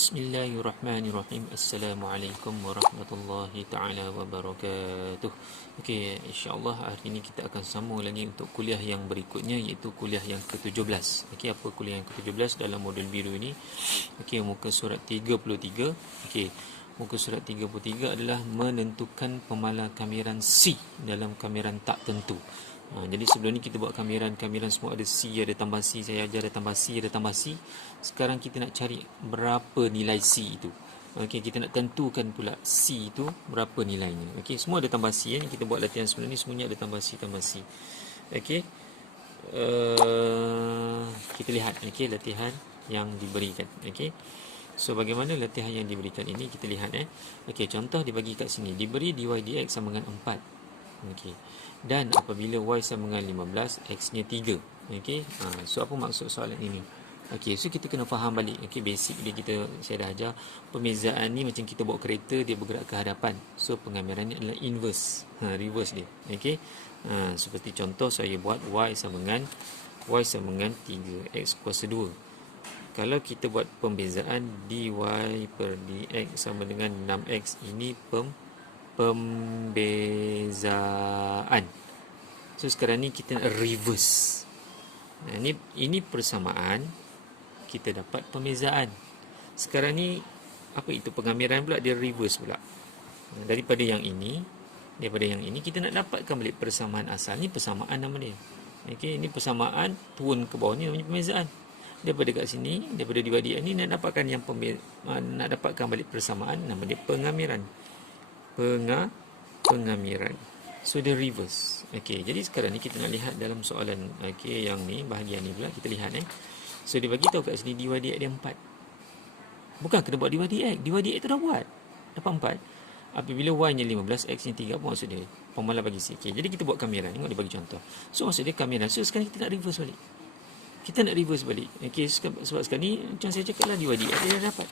Bismillahirrahmanirrahim. Assalamualaikum warahmatullahi ta'ala wabarakatuh. Okey, insya-Allah hari ini kita akan sambung lagi untuk kuliah yang berikutnya, iaitu kuliah yang ke-17. Okey, apa kuliah yang ke-17 dalam modul biru ini? Okey, muka surat 33. Okey, muka surat 33 adalah menentukan pemalar kamiran C dalam kamiran tak tentu. Jadi sebelum ni kita buat kamiran semua ada C, ada tambah C, saya ajar ada tambah C, ada tambah C. Sekarang kita nak cari berapa nilai C itu. Okey, kita nak tentukan pula C itu berapa nilainya. Okey, semua ada tambah C. Kita buat latihan sebelum ni semuanya ada tambah C, tambah C. Okey. Kita lihat latihan yang diberikan. Okey. So bagaimana latihan yang diberikan ini, kita lihat Okey, contoh dibagi kat sini, diberi dy dx sama dengan 4. Okey. Dan apabila y sama dengan 15, x-nya 3. Okey. So apa maksud soalan ini? Okey, so kita kena faham balik. Okey, basic dia saya dah ajar. Pembezaan ni macam kita bawa kereta, dia bergerak ke hadapan. So pengambilan ni adalah inverse. Reverse dia. Okey. Seperti contoh saya buat y sama dengan 3, x kuasa 2. Kalau kita buat pembezaan dy per dx sama dengan 6x, ini pembezaan. So sekarang ni kita nak reverse. Ini persamaan, kita dapat pembezaan. Sekarang ni apa itu pengambilan pula, dia reverse pula. Daripada yang ini kita nak dapatkan balik persamaan asal. Ni persamaan nama dia. Okey, ini persamaan turun ke bawah ni namanya pembezaan. Daripada kat sini, daripada dy dx ni nak dapatkan nak dapatkan balik persamaan, nama dia pengamiran. Pengamiran. So dia reverse. Okey, jadi sekarang ni kita nak lihat dalam soalan yang ni, bahagian ni pula kita lihat So dia bagi tahu kat sini dy dx dia 4. Bukan kena buat dy dx. Dy dx tu dah buat. Dapat 4. Apabila y nya 15, x nya 3, apa maksud dia? Pemalar bagi C. Okey, jadi kita buat kamiran. Tengok dia bagi contoh. So maksud dia kamiran. So sekarang kita nak reverse balik. Okey, sebab sekarang ni macam saya cakap lah, dy dx dia dah dapat.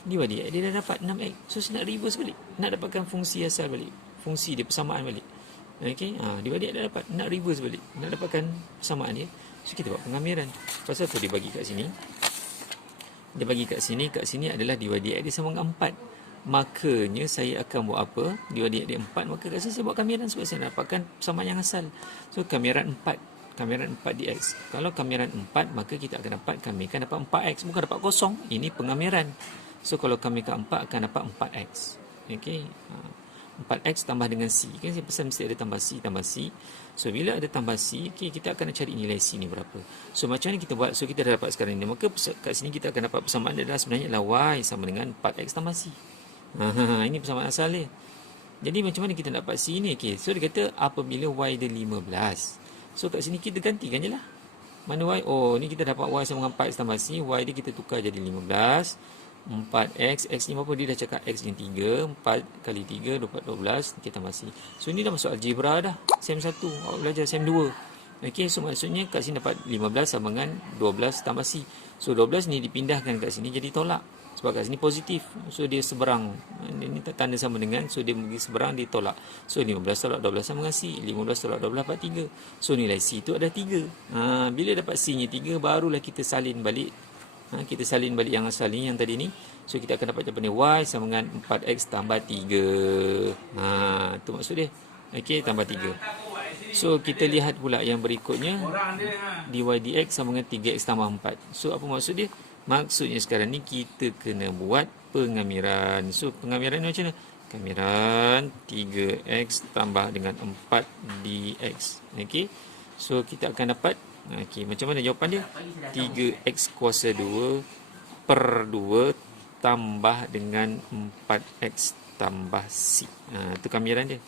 Dy dx dia dah dapat 6x. So saya nak reverse balik. Nak dapatkan fungsi asal balik. Fungsi dia, persamaan balik. Okey, dy dx dah dapat. Nak reverse balik. Nak dapatkan persamaan dia. So kita buat pengamiran. Pasal tu dia bagi kat sini. Kat sini adalah dy dx dia sama dengan 4. Makanya saya akan buat apa? Dy dx dia 4. Maka kat sini saya buat kamiran sebab saya nak dapatkan persamaan yang asal. So kamiran 4 dx. Kalau kamiran 4, maka kita akan dapat, kami akan dapat 4x. Bukan dapat kosong. Ini pengamiran. So kalau kamikan 4 akan dapat 4x. Okey. 4x tambah dengan C. Kan saya pesan mesti ada tambah C, tambah C. So bila ada tambah C, kita akan cari nilai C ni berapa. So macam mana kita buat? So kita dah dapat sekarang ni. Maka kat sini kita akan dapat persamaan dia adalah sebenarnya adalah y sama dengan 4x tambah C. Ini persamaan asal dia. Jadi macam mana kita nak dapat C ni? Okey. So dia kata apabila y dia 15. So kat sini kita gantikan je lah. Mana y? Oh, ni kita dapat y sama dengan 4x tambah C. Y dia kita tukar jadi 15. 4x, x ni berapa? Dia dah cakap x ni 3. 4 kali 3, 12. Kita tambah C. So ni dah masuk algebra dah. Sem 1. Awak belajar sem 2. Okey, so maksudnya kat sini dapat 15 sama dengan 12 tambah C. So 12 ni dipindahkan kat sini jadi tolak. Sebab kat sini positif. So dia seberang. Ini tak tanda sama dengan. So dia pergi seberang, dia tolak. So 15 tolak 12 sama dengan C. 15 tolak 12 dapat 3. So nilai C itu ada 3. Bila dapat C nya 3, barulah kita salin balik. Kita salin balik yang asal ni, yang tadi ni. So kita akan dapat jawapan y sama dengan 4x tambah 3. Itu maksud dia. Okey, tambah 3. So kita lihat pula yang berikutnya, dy dx sama dengan 3x tambah 4. So apa maksud dia? Maksudnya sekarang ni kita kena buat pengamiran. So pengamiran ni macam mana? Kamiran 3x tambah dengan 4 dx. Okey. So kita akan dapat, macam mana jawapan dia? 3x kuasa 2 per 2 tambah dengan 4x tambah C. Itu kamiran dia.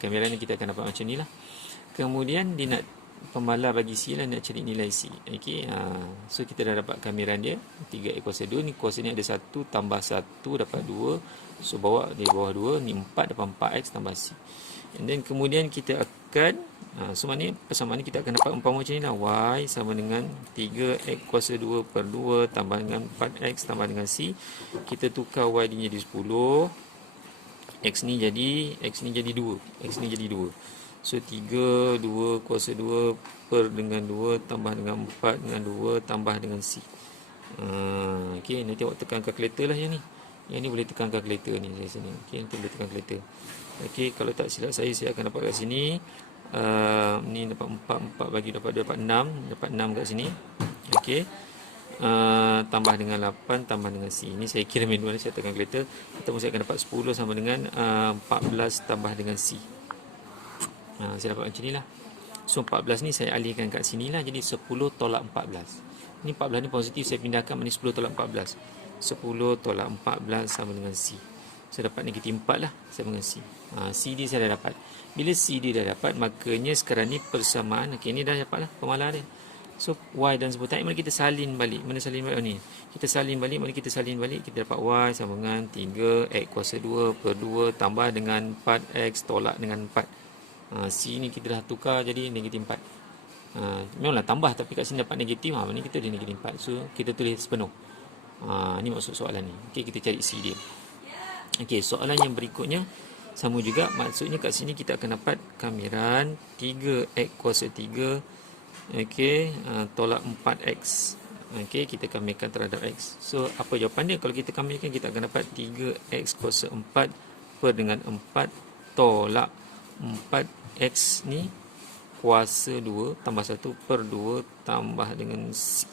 Kamiran ni kita akan dapat macam ni lah. Kemudian dia nak pemalar bagi C lah, nak cari nilai C. Okey. So kita dah dapat kamiran dia 3x kuasa 2. Ni kuasa ni ada 1 tambah 1 dapat 2. So bawa di bawah 2. Ni 4 dapat 4x tambah C. And then kemudian kita akan so maknanya persamaan ni kita akan dapat umpama macam ni lah. Y sama dengan 3x kuasa 2 per 2 tambah dengan 4x tambah dengan C. Kita tukar y ni jadi 10. X ni jadi 2. X ni jadi 2. So 3, 2 kuasa 2 per dengan 2 tambah dengan 4 dengan 2 tambah dengan C. Okey, nanti awak tekan kalkulator lah yang ni. Yang ni boleh tekan kalkulator ni dari sini. Okey, nanti boleh tekan kalkulator. Okey, kalau tak silap saya akan dapat kat sini. Ni dapat 4 bagi dapat 6. Dapat 6 kat sini. Okey. Tambah dengan 8 tambah dengan C. Ini saya kira manual, saya tekan kalkulator. Ataupun saya akan dapat 10 sama dengan 14 tambah dengan C. Saya dapat macam ni lah. So 14 ni saya alihkan kat sini lah. Jadi 10 tolak 14. Ini 14 ni positif, saya pindahkan mana 10 tolak 14. 10 tolak 14 sama dengan C. Saya dapat negatif 4 lah sama dengan C. CD saya dah dapat. Bila CD dah dapat, makanya sekarang ni persamaan. Okey, ni dah dapat lah pemalar dia. So Y dan sebutan, mari kita salin balik. Mana salin balik? Ni kita salin balik. Mari kita salin balik. Kita dapat Y sama dengan 3 X kuasa 2 per 2 tambah dengan 4X tolak dengan 4. C ni kita dah tukar jadi negatif 4. Memanglah tambah, tapi kat sini dapat negatif. Ni kita ada negatif 4. So kita tulis sepenuh. Ni maksud soalan ni. Okey, kita cari C dia. Okey, soalan yang berikutnya sama juga. Maksudnya kat sini kita akan dapat kamiran 3X kuasa 3. Okey, tolak 4X. Okey, kita kamikan terhadap X. So apa jawapan dia? Kalau kita kamikan, kita akan dapat 3X kuasa 4 per dengan 4 tolak 4X ni kuasa 2 tambah 1 per 2 tambah dengan C.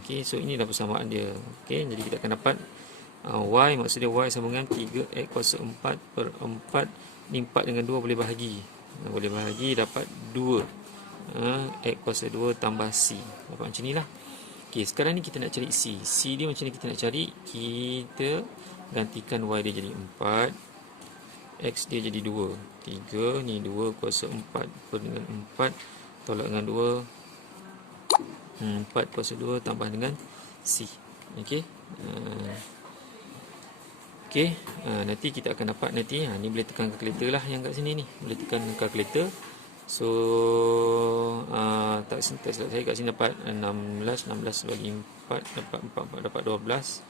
Okey, so ini dah persamaan dia. Okey, jadi kita akan dapat Y, maksudnya Y sama dengan 3X kuasa 4 per 4. Ni 4 dengan 2 boleh bahagi. Boleh bahagi, dapat 2. X kuasa 2 tambah C. Dapat macam ni lah. Okey, sekarang ni kita nak cari C. C dia macam ni kita nak cari. Kita gantikan Y dia jadi 4. X dia jadi 2. 3. Ni 2 kuasa 4 per dengan 4. Tolak dengan 2. 4 kuasa 2 tambah dengan C. Okey. Okey. Nanti kita akan dapat nanti. Ni boleh tekan kalkulator lah yang kat sini ni. Boleh tekan kalkulator. So tak silap saya kat sini dapat 16 bagi 4 dapat 4 dapat 12.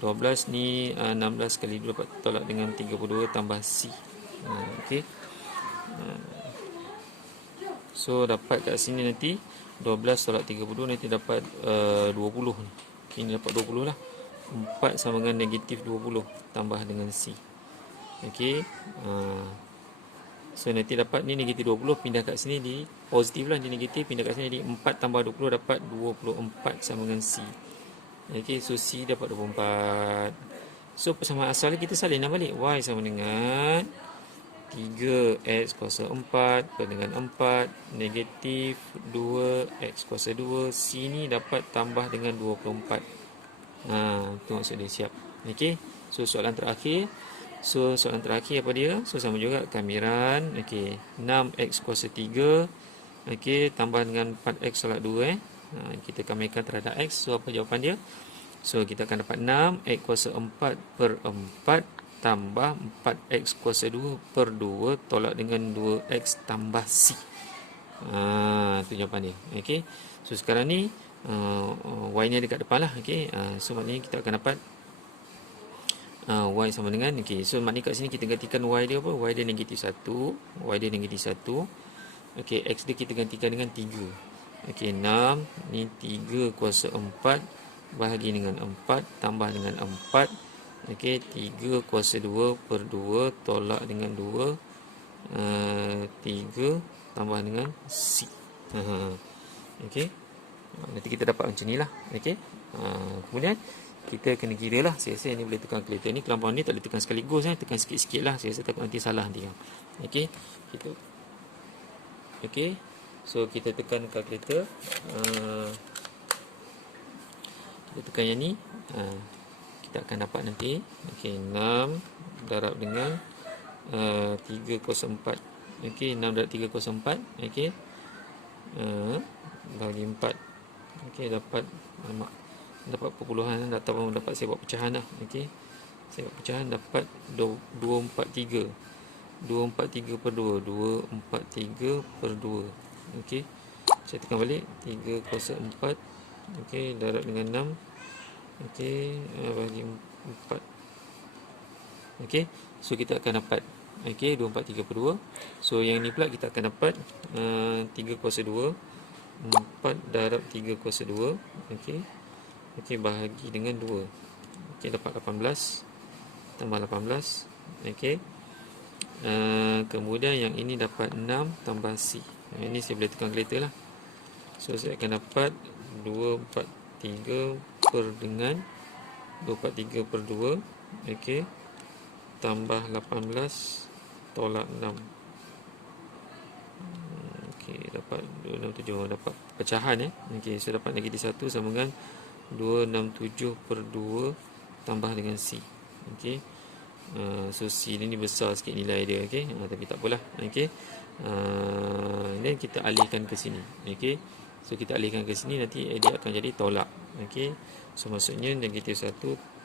12 ni 16 kali 2 dapat tolak dengan 32 tambah C. Okey. So dapat kat sini nanti 12 tolak 32 nanti dapat 20 ni. Okay, ini dapat 20 lah. 4 sama dengan negatif 20 tambah dengan C. Okey. So nanti dapat ni negatif 20 pindah kat sini di positif lah, di negatif pindah kat sini jadi 4 tambah 20 dapat 24 sama dengan C. Okey, so C dapat 24. So persamaan asal kita salin balik. Y sama dengan 3X kuasa 4 per dengan 4 negatif 2X kuasa 2. C ni dapat tambah dengan 24. Itu maksud dia, siap. Okey, so soalan terakhir. So soalan terakhir apa dia? So sama juga kamiran. Okey, 6X kuasa 3. Okey, tambah dengan 4X tolak 2 kita kamikan terhadap X. So apa jawapan dia? So kita akan dapat 6X kuasa 4 per 4 tambah 4X kuasa 2 per 2 tolak dengan 2X tambah C. Itu jawapan dia. Okey. So sekarang ni Y ni dekat depan lah. Okey. So maknanya kita akan dapat Y sama dengan, okey, so maknanya kat sini kita gantikan Y dia apa? Y dia negatif 1. Y dia negatif 1. Okey, X dia kita gantikan dengan 3. Okey, 6 ni 3 kuasa 4 bahagi dengan 4 tambah dengan 4. Okey, 3 kuasa 2 per 2 tolak dengan 2. 3 tambah dengan C. Okey. Nanti kita dapat macam ni lah. Okey. Kemudian kita kena kira lah. Saya rasa ni boleh tekan kalkulator ni. Kelampauan ni tak boleh tekan sekaligus. Tekan sikit-sikit lah. Saya rasa takut nanti salah nanti. Okey. Okey. So kita tekan kalkulator. Kita tekan yang ni. Kita akan dapat nanti. Okey. 6 darab dengan 3 kuasa 4. Okey. 6 darab 3 kuasa 4. Okey. Bagi 4. Okey. Dapat perpuluhan, tak tahu dapat saya buat pecahan lah. Okey. Saya buat pecahan dapat 243. 243 per 2. 243 per 2. Okey. Saya tekan balik 3 kuasa 4. Okey, darab dengan 6. Okey, bagi 4. Okey. So kita akan dapat okey 243 per 2. So yang ni pula kita akan dapat 3 kuasa 2. 4 darab 3 kuasa 2. Okey. Okey, bahagi dengan 2. Okey, dapat 18 tambah 18. Okey. Kemudian yang ini dapat 6 tambah C. Ini saya boleh tekan kalkulator lah. So saya akan dapat 243 per dengan 243 per 2. Okey. Tambah 18 tolak 6. Okey, dapat 267. Dapat pecahan Okey, so dapat negatif 1 sama dengan 267 per 2 tambah dengan C. Okey. So C ni besar sikit nilai dia. Okey. Tapi tak apalah. Okey. Dan kita alihkan ke sini. Okey. So kita alihkan ke sini, nanti dia akan jadi tolak. Okey. So maksudnya negatif 1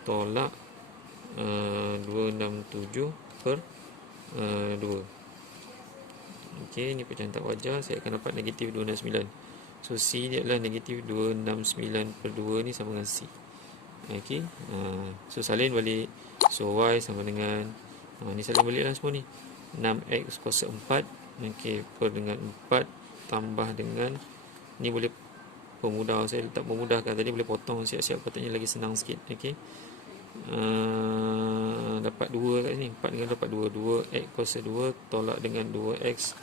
tolak 267 per 2. Okey, ni pecahan tak wajar. Saya akan dapat negatif 269. So C ni adalah negatif 269 per 2 ni sama dengan C. Okey. So salin balik. So Y sama dengan ni salin balik lah semua ni. 6x kuasa 4 okey, per dengan 4 tambah dengan ni boleh pemudah, saya letak memudahkan tadi, boleh potong siap-siap patutnya lagi senang sikit. Okey. Dapat 2 kat sini. 4 dengan dapat 2. 2x kuasa 2 tolak dengan 2x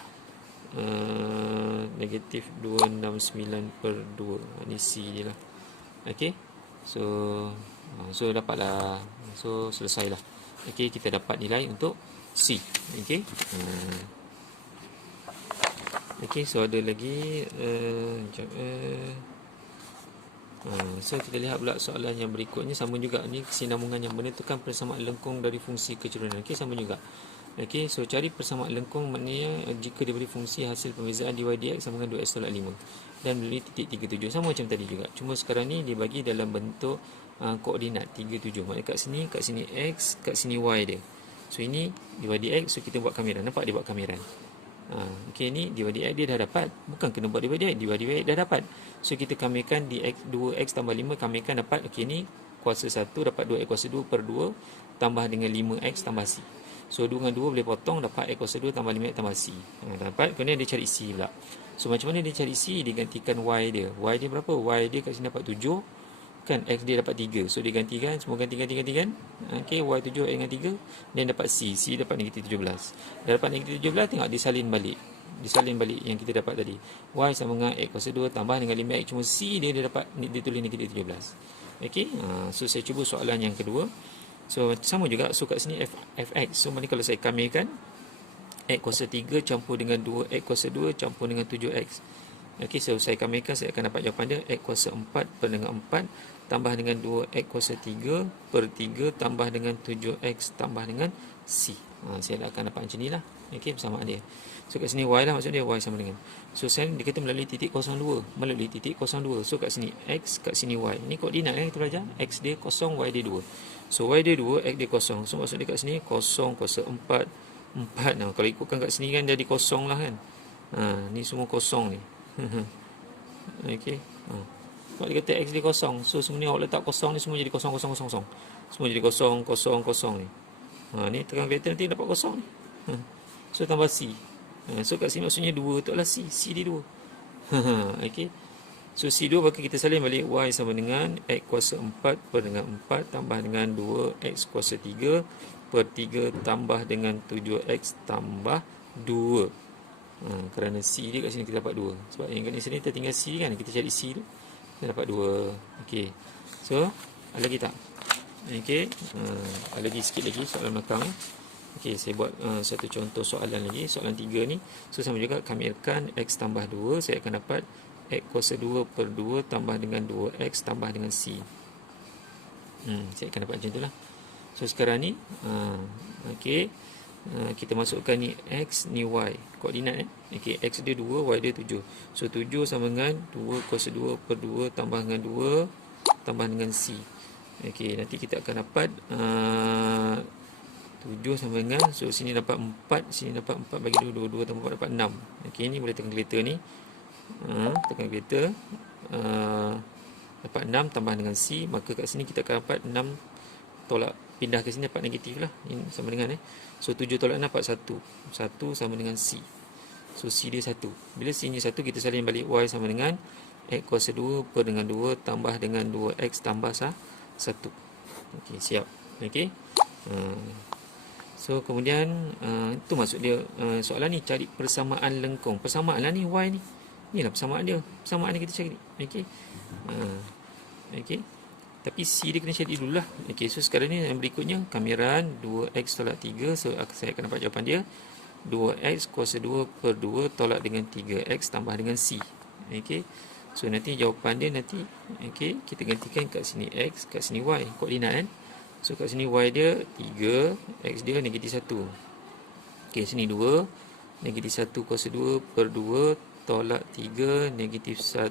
negatif 269 per 2. Ni C je lah. Okey. So dapatlah. So selesailah. Okey, kita dapat nilai untuk C. Okey. Okey, so ada lagi so kita lihat pula soalan yang berikutnya, sama juga ni kesinambungan yang menentukan persamaan lengkung dari fungsi kecerunan. Okey, sama juga. Okey, so cari persamaan lengkung, maknanya jika diberi fungsi hasil pembezaan dy dx sama dengan 2x tolak 5 dan beri titik 37, sama macam tadi juga. Cuma sekarang ni dibagi dalam bentuk koordinat 37. Maknanya kat sini x, kat sini y dia. So ini dy dx, so kita buat kamiran. Nampak dia buat kamiran. Okey, ni dy dx dia dah dapat. Bukan kena buat dy dx dah dapat. So kita kamirkan dx 2x tambah 5, kamirkan dapat. Okey, ni kuasa 1 dapat 2x kuasa 2 per 2 tambah dengan 5x tambah c. So 2 dengan 2 boleh potong, dapat x kuasa 2 tambah 5x tambah c. Dapat. Kemudian dia cari c pula. So macam mana dia cari c? Dia gantikan y dia. Y dia berapa? Y dia kat sini dapat 7. Kan x dia dapat 3. So dia gantikan, semua ganti kan. Okey, y 7 x dengan 3, dan dapat c. C dapat negatif 17. Dah dapat negatif 17, tengok disalin balik. Disalin balik yang kita dapat tadi. Y sama dengan x kuasa 2 tambah dengan 5x, cuma c dia dapat, dia tulis negatif 17. Okey, so saya cuba soalan yang kedua. So sama juga, so kat sini fx. So mana kalau saya kamirkan x kuasa 3 campur dengan 2x kuasa 2 campur dengan 7x. Okey, so saya kamirkan, saya akan dapat jawapan dia x kuasa 4 per dengan 4 tambah dengan 2x kuasa 3 per 3 tambah dengan 7x tambah dengan c. Saya akan dapat macam ni lah. Okey, persamaan dia. So kat sini y lah, maksudnya y sama dengan. So saya dikata melalui titik 02. Melalui titik 02. So kat sini x, kat sini y. Ini koordinat kita belajar. X dia 0, y dia 2. So y dia 2, x dia 0. So maksud dia kat sini 0, kuasa 4, 4. Nah, kalau ikutkan kat sini kan jadi 0 lah kan. Ni semua 0 ni. Okey. Kalau dia kata x dia 0. So sebenarnya awak letak 0 ni semua jadi 0, 0, 0, 0. Semua jadi 0, 0, 0 ni. Ni tekan kalkulator nanti dapat 0 ni. So tambah c. So kat sini maksudnya 2 tu adalah c. C dia 2. Okey. So C2 maka kita salin balik, y sama dengan x kuasa 4 per dengan 4 tambah dengan 2x kuasa 3 per 3 tambah dengan 7x tambah 2. Kerana C dia kat sini kita dapat 2. Sebab yang kat sini tertinggal C kan, kita cari C tu, kita dapat 2. Okey. So ada lagi tak? Okey. Ada lagi sikit lagi soalan belakang. Okey, saya buat satu contoh soalan lagi, soalan 3 ni. So sama juga, kamirkan x tambah 2, saya akan dapat x kuasa 2 per 2 tambah dengan 2x tambah dengan c. Saya akan dapat macam tu lah. So sekarang ni okey, kita masukkan ni x, ni y, koordinat okey, x dia 2, y dia 7. So 7 sama dengan 2 kuasa 2 per 2 tambah dengan 2 tambah dengan c. Okey, nanti kita akan dapat 7 sama dengan, so sini dapat 4, sini dapat 4 bagi 2, 2 tambah 4 dapat 6. Okey, ni boleh tekan kalkulator ni. Tekan kalkulator, dapat 6 tambah dengan c, maka kat sini kita akan dapat 6 tolak, pindah ke sini dapat negatif lah. Ini sama dengan so 7 tolak 6 dapat 1. 1 sama dengan c. So c dia 1. Bila c ni 1, kita salin balik, y sama dengan X kuasa 2 per dengan 2 tambah dengan 2X tambah 1. Okey, siap. Okey. So kemudian itu maksud dia soalan ni, cari persamaan lengkung. Persamaan lah ni Y ni. Inilah persamaan dia. Persamaan ni kita cari. Okey. Okey. Tapi C dia kena cari dululah. Okey, so sekarang ni yang berikutnya kamiran 2X tolak 3. So saya akan dapat jawapan dia 2X kuasa 2 per 2 tolak dengan 3X tambah dengan C. Okey. So nanti jawapan dia nanti okey, kita gantikan kat sini X, kat sini Y, koordinat kan. So kat sini Y dia 3, X dia negatif 1. Okey, sini 2, negatif 1 kuasa 2 per 2 tolak 3 negatif 1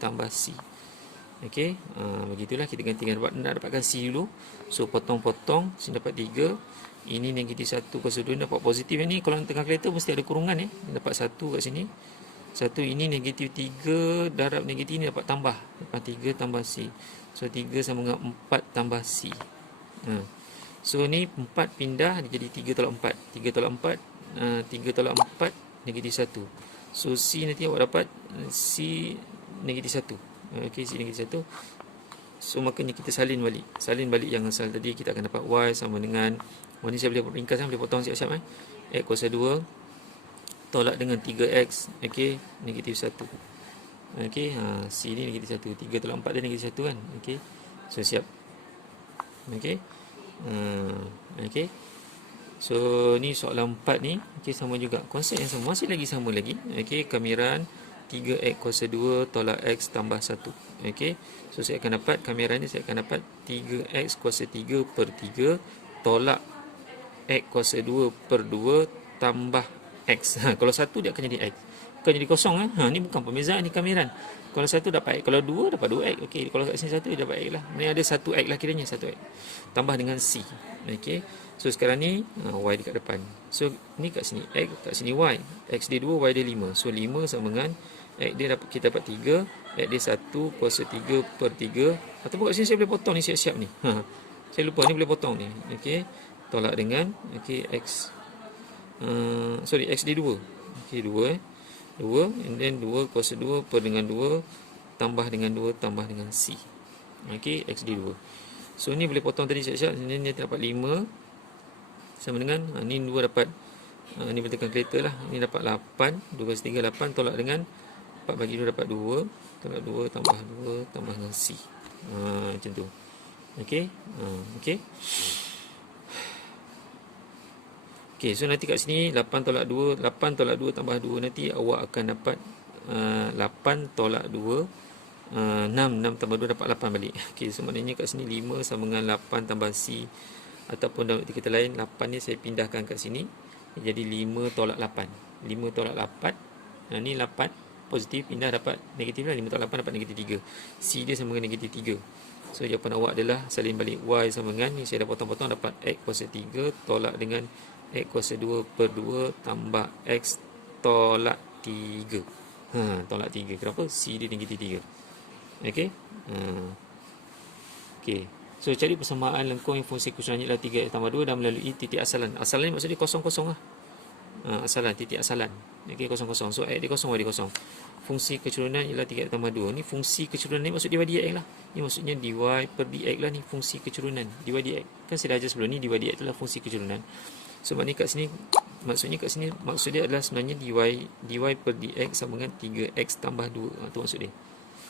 tambah C. Okey, begitulah kita gantikan. Nak dapatkan C dulu. So potong-potong, sini dapat 3. Ini negatif 1 kuasa 2 dapat positif. Yang ni kalau tengah kalkulator mesti ada kurungan ya. Dapat 1 kat sini. 1 ini negatif 3 darab negatif ni dapat tambah. Dapat 3 tambah C. So 3 sama dengan 4 tambah C. So ni 4 pindah jadi 3 tolak 4. 3 tolak 4, 3 tolak 4 negatif 1. So C nanti awak dapat C negatif 1. Okey, C negatif 1. So makanya kita salin balik yang asal tadi. Kita akan dapat Y sama dengan, ni saya boleh ringkas, boleh potong siap-siap X kuasa 2 tolak dengan 3X, okey, negatif 1. Okey, C ni negatif 1. 3 tolak 4 dia negatif 1 kan. Okey, so siap. Okey. Okey. So ni soalan 4 ni, okey, sama juga. Konsep yang sama, masih lagi sama lagi. Okey, kamiran 3X kuasa 2 tolak X tambah 1. Okey. So saya akan dapat kamiran ni, saya akan dapat 3X kuasa 3 per 3 tolak X kuasa 2 per 2 tambah X. Kalau 1 dia akan jadi X. Bukan jadi kosong kan. Ni bukan perbezaan ni kamiran. Kalau 1 dapat X, kalau 2 dapat 2X. Okey, kalau kat sini 1 dia dapat X lah. Ni ada 1X lah kiranya, 1X. Tambah dengan C. Okey. So sekarang ni Y dekat depan. So ni kat sini X, kat sini Y. X dia 2, Y dia 5. So 5 sama dengan X dia dapat, kita dapat 3. X dia 1 kuasa 3 per 3. Ataupun kat sini saya boleh potong ni siap-siap ni. Saya lupa ni boleh potong ni. Okey. Tolak dengan okey X. X dia 2. Okey, 2 2 and then 2 kuasa 2 per dengan 2 tambah dengan 2 tambah dengan C. Okey, X dia 2. So ni boleh potong tadi siap-siap. Ni dapat 5 sama dengan ni 2 dapat ni boleh tekan kalkulator lah. Ni dapat 8, 2 kuasa 3 8 tolak dengan 4 bagi 2 dapat 2, tolak 2 tambah 2 tambah dengan C. Macam tu. Okey. Okey. Okey, so nanti kat sini 8 tolak 2 tambah 2 nanti awak akan dapat 8 tolak 2 6 tambah 2 dapat 8 balik. Okey, so maknanya kat sini 5 sama dengan 8 tambah C, ataupun dalam arti kata lain 8 ni saya pindahkan kat sini jadi 5 tolak 8. 5 tolak 8. Ni 8 positif pindah dapat negatif lah. 5 tolak 8 dapat negatif 3. C dia sama dengan negatif 3. So jawapan awak adalah salin balik Y sama dengan ni saya dah potong-potong dapat X kuasa 3 tolak dengan X kuasa 2 per 2 tambah X tolak 3. Tolak 3. Kenapa? C dia negatif 3. Okey. Okey. So cari persamaan lengkung yang fungsi kecurangannya ialah 3X tambah 2 dan melalui titik asalan. Asalan ni maksudnya kosong-kosong lah. Asalan, titik asalan. Okey, kosong-kosong. So X dia kosong, Y dia kosong. Fungsi kecurangan ialah 3X tambah 2. Ni fungsi kecurangan ni maksud dy dx lah. Ni maksudnya dy per dx lah ni fungsi kecurangan. Dy dx. Kan saya dah ajar sebelum ni dy dx itulah fungsi kecurangan. So maknanya kat sini maksud dia adalah sebenarnya dy per dx sama dengan 3x tambah 2. Itu maksud dia.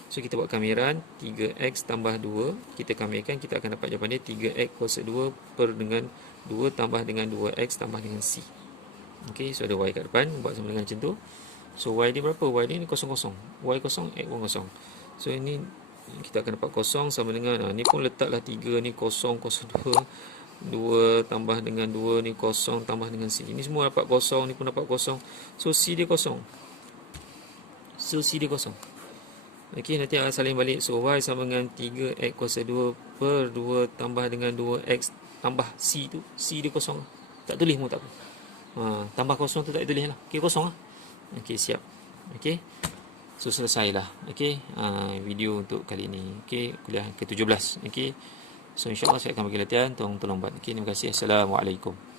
So kita buat kamiran 3x tambah 2, kita kamirkan, kita akan dapat jawapan dia 3x kuasa 2 per dengan 2 tambah dengan 2x tambah dengan C. Okey, so ada y kat depan, buat sama dengan macam tu. So y dia berapa? Y dia ni kosong-kosong. Y kosong, x pun kosong. So ini kita akan dapat kosong sama dengan ni pun letaklah 3 ni kosong kuasa 2. 2 tambah dengan 2 ni kosong tambah dengan C. Ini semua dapat kosong, ni pun dapat kosong. So C dia kosong. Okey, nanti akan salin balik. So Y sama dengan 3x kuasa 2 per 2 tambah dengan 2x tambah C tu. C dia kosong. Tak tulis pun tak apa. Tambah kosong tu tak tulis lah. Okey, kosong lah. Okey, siap. Okey. So selesailah. Okey, video untuk kali ini. Okey, kuliah ke-17. Okey. So insya-Allah saya akan bagi latihan tolong buat. Okey, terima kasih. Assalamualaikum.